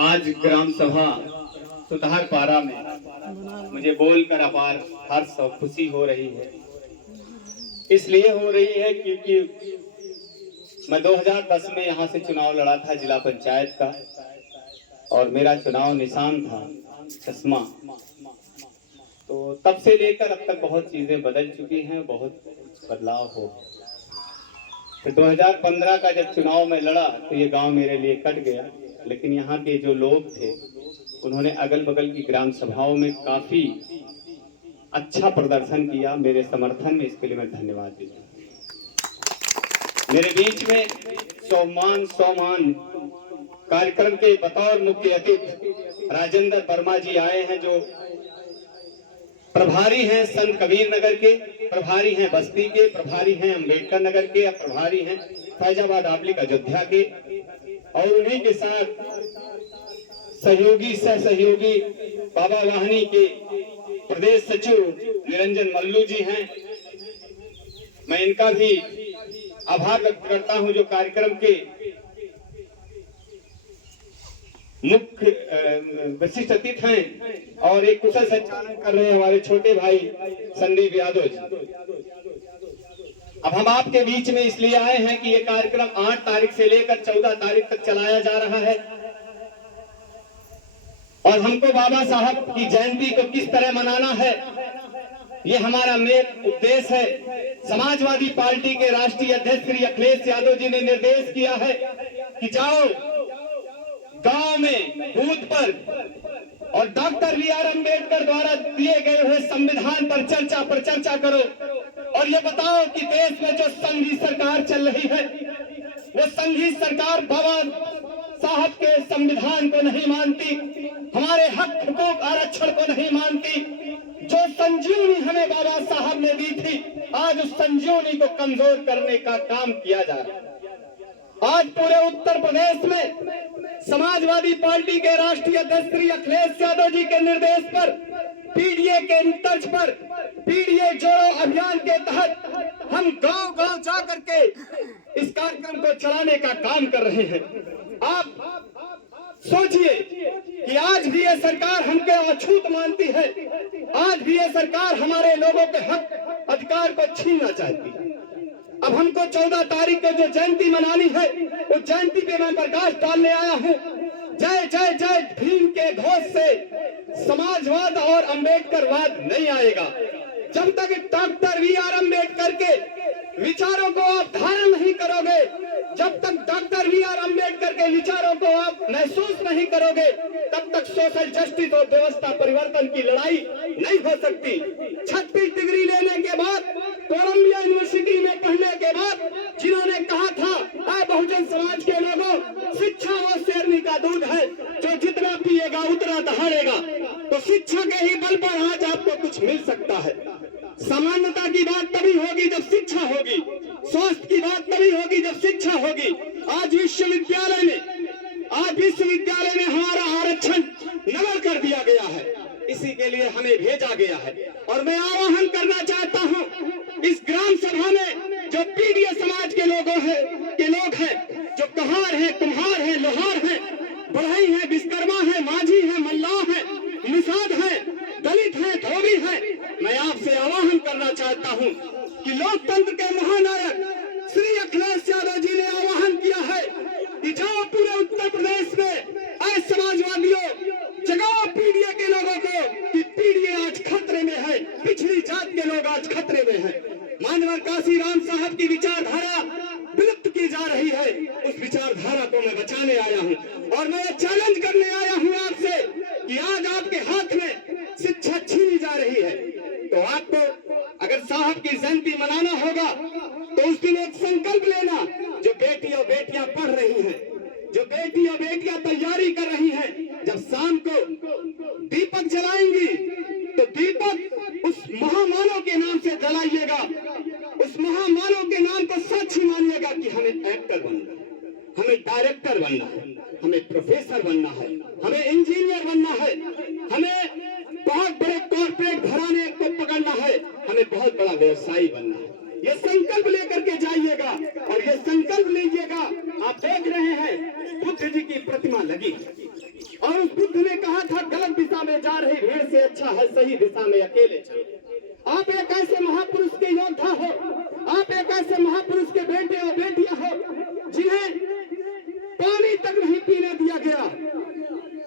आज ग्राम सभा सुधार पारा में मुझे बोलकर अपार हर्ष और खुशी हो रही है। इसलिए हो रही है क्योंकि मैं 2010 में यहाँ से चुनाव लड़ा था जिला पंचायत का, और मेरा चुनाव निशान था चश्मा। तो तब से लेकर अब तक बहुत चीजें बदल चुकी हैं, बहुत बदलाव हो। तो 2015 का जब चुनाव में लड़ा तो ये गांव मेरे लिए कट गया, लेकिन यहाँ के जो लोग थे उन्होंने अगल बगल की ग्राम सभाओं में काफी अच्छा प्रदर्शन किया मेरे समर्थन में। इसके लिए मैं धन्यवाद देता हूँ। मेरे बीच में सोमान कार्यक्रम के बतौर मुख्य अतिथि राजेंद्र वर्मा जी आए हैं, जो प्रभारी हैं संत कबीर नगर के, प्रभारी हैं बस्ती के, प्रभारी हैं अम्बेडकर नगर के, या प्रभारी हैं फैजाबाद आबलिक अयोध्या के। और उन्हीं के साथ सहयोगी सह सहयोगी बाबा वाहनी के प्रदेश सचिव निरंजन मल्लू जी हैं। मैं इनका भी आभार व्यक्त करता हूं, जो कार्यक्रम के मुख्य विशिष्ट अतिथि हैं और एक कुशल संचालन कर रहे हैं हमारे छोटे भाई संदीप यादव जी। अब हम आपके बीच में इसलिए आए हैं कि ये कार्यक्रम 8 तारीख से लेकर 14 तारीख तक चलाया जा रहा है, और हमको बाबा साहब की जयंती को किस तरह मनाना है ये हमारा मेन उद्देश्य है। समाजवादी पार्टी के राष्ट्रीय अध्यक्ष श्री अखिलेश यादव जी ने निर्देश किया है कि जाओ गांव में बूथ पर और डॉक्टर बी.आर. अम्बेडकर द्वारा दिए गए हुए संविधान पर चर्चा करो, और ये बताओ कि देश में जो संघी सरकार चल रही है वो संघी सरकार बाबा साहब के संविधान को नहीं मानती, हमारे हक हुकूक आरक्षण को नहीं मानती। जो संजीवनी हमें बाबा साहब ने दी थी, आज उस संजीवनी को कमजोर करने का काम किया जा रहा है। आज पूरे उत्तर प्रदेश में समाजवादी पार्टी के राष्ट्रीय अध्यक्ष श्री अखिलेश यादव जी के निर्देश पर पीडीए के तर्ज पर पीडीए जोड़ो अभियान के तहत हम गांव गांव जा करके इस कार्यक्रम को चलाने का काम कर रहे हैं। आप सोचिए कि आज भी ये सरकार हमको अछूत मानती है, आज भी ये सरकार हमारे लोगों के हक अधिकार को छीनना चाहती है। अब हमको 14 तारीख को जो जयंती मनानी है, उस जयंती पे मैं प्रकाश डालने आया हूँ। जय जय जय भीम के घोष से समाजवाद और अम्बेडकरवाद नहीं आएगा। जब तक डॉक्टर बी.आर. अम्बेडकर के विचारों को आप धारण नहीं करोगे, जब तक डॉक्टर बी.आर. अम्बेडकर के विचारों को आप महसूस नहीं करोगे, तब तक सोशल जस्टिस और व्यवस्था परिवर्तन की लड़ाई नहीं हो सकती। 36 डिग्री लेने के बाद, कोलंबिया यूनिवर्सिटी में पढ़ने के बाद जिन्होंने कहा था बहुजन समाज के लोगों, शिक्षा वो शेरनी का दूध है, जो जितना पिएगा उतना दहाड़ेगा। तो शिक्षा के ही बल पर आज आपको कुछ मिल सकता है। समानता की बात तभी होगी जब शिक्षा होगी, स्वास्थ्य की बात तभी होगी जब शिक्षा होगी। आज विश्वविद्यालय में हमारा आरक्षण नगर कर दिया गया है, इसी के लिए हमें भेजा गया है। और मैं आह्वान करना चाहता हूं, इस ग्राम सभा में जो पीडीए समाज के लोग हैं, जो कहार है, कुम्हार है, लोहार है, बढ़ई है, विश्वकर्मा है, माझी है, मल्लाह है, निषाद है, दलित है, धोबी है, मैं आपसे आह्वान करना चाहता हूं कि लोकतंत्र के महानायक श्री अखिलेश यादव जी ने आह्वान किया है कि जाओ पूरे उत्तर प्रदेश में आज समाजवादियों जगाओ पीडीए के लोगों को कि पीडीए आज खतरे में है, पिछड़ी जात के लोग आज खतरे में है। मानवर काशीराम साहब की विचारधारा विलुप्त की जा रही है, उस विचारधारा को मैं बचाने आया हूं। और मैं चैलेंज करने आया हूं आपसे कि आज आपके हाथ में शिक्षा छीनी जा रही है, तो आपको अगर साहब की जयंती मनाना होगा तो उस दिन एक संकल्प लेना। जो बेटी और बेटियां पढ़ रही हैं, जो बेटी और बेटियां तैयारी कर रही हैं, जब शाम को दीपक जलाएंगी तो दीपक उस महामानव के नाम से जलाइएगा, उस महामानव के नाम को साक्षी मानिएगा कि हमें एक्टर बनना है, हमें डायरेक्टर बनना है, हमें प्रोफेसर बनना है, हमें इंजीनियर बनना है, हमें बहुत बड़े कॉर्पोरेट घराने को पकड़ना है, हमें बहुत बड़ा व्यवसायी बनना है। ये संकल्प लेकर के जाइएगा और ये संकल्प लीजिएगा। आप देख रहे हैं बुद्ध जी की प्रतिमा लगी, और उस बुद्ध ने कहा था गलत दिशा में जा रही भीड़ से अच्छा है सही दिशा में अकेले चलो। आप एक ऐसे महापुरुष के योद्धा हो, आप एक ऐसे महापुरुष के बेटे और बेटियां हो जिन्हें पानी तक नहीं पीने दिया गया,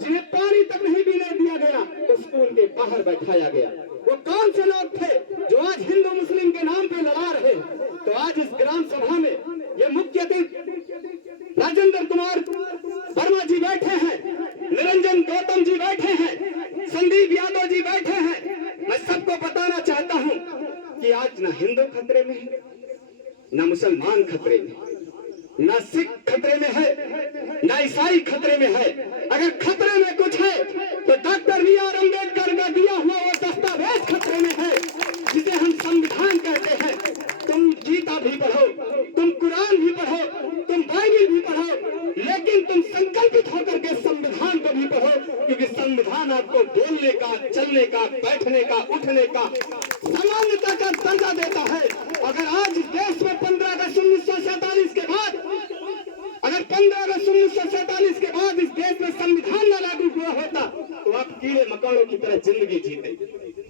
जिन्हें पानी तक नहीं पीने दिया गया तो स्कूल के बाहर बैठाया गया। वो कौन से लोग थे जो आज हिंदू मुस्लिम के नाम पे लड़ा रहे? तो आज इस ग्राम सभा में ये मुख्य अतिथि राजेंद्र कुमार वर्मा जी बैठे हैं, निरंजन गौतम जी बैठे हैं, संदीप यादव जी बैठे हैं। मैं सबको बताना चाहता हूं कि आज न हिंदू खतरे में है, न मुसलमान खतरे में, न सिख खतरे में है, न ईसाई खतरे में है। अगर खतरे में कुछ है तो डॉक्टर बी.आर. अम्बेडकर का दिया हुआ वो दस्तावेज खतरे में है, जिसे हम संविधान कहते हैं। तुम गीता भी पढ़ो, तुम कुरान भी पढ़ो, तुम बाइबल भी पढ़ो, लेकिन तुम संकल्पित होकर के संविधान को भी पढ़ो, क्योंकि संविधान आपको बोलने का, चलने का, बैठने का, उठने का, समानता का दर्जा देता है। अगर आज इस देश में 15 अगस्त 1947 के बाद, अगर 15 अगस्त 1947 के बाद इस देश में संविधान न लागू हुआ होता तो आप कीड़े मकोड़ों की तरह जिंदगी जीते।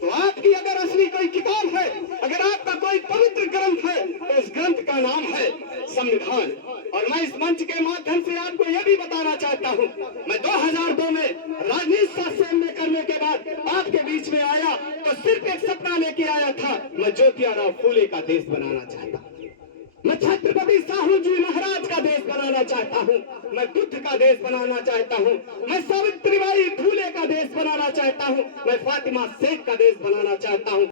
तो आपकी अगर असली कोई किताब है, अगर आपका कोई पवित्र ग्रंथ है तो इस ग्रंथ का नाम है संविधान। और मैं इस मंच के माध्यम से आपको यह भी बताना चाहता हूं, मैं 2002 में राजनीति शासन करने के बाद आपके बीच में आया तो सिर्फ एक सपना लेके आया था, मैं ज्योतिराव फूले का देश बनाना चाहता हूं, मैं छत्रपति साहू जी महाराज का देश बनाना चाहता हूं, मैं बुद्ध का देश बनाना चाहता हूं, मैं सावित्रीबाई फूले का देश बनाना चाहता हूं, मैं फातिमा शेख का देश बनाना चाहता हूं।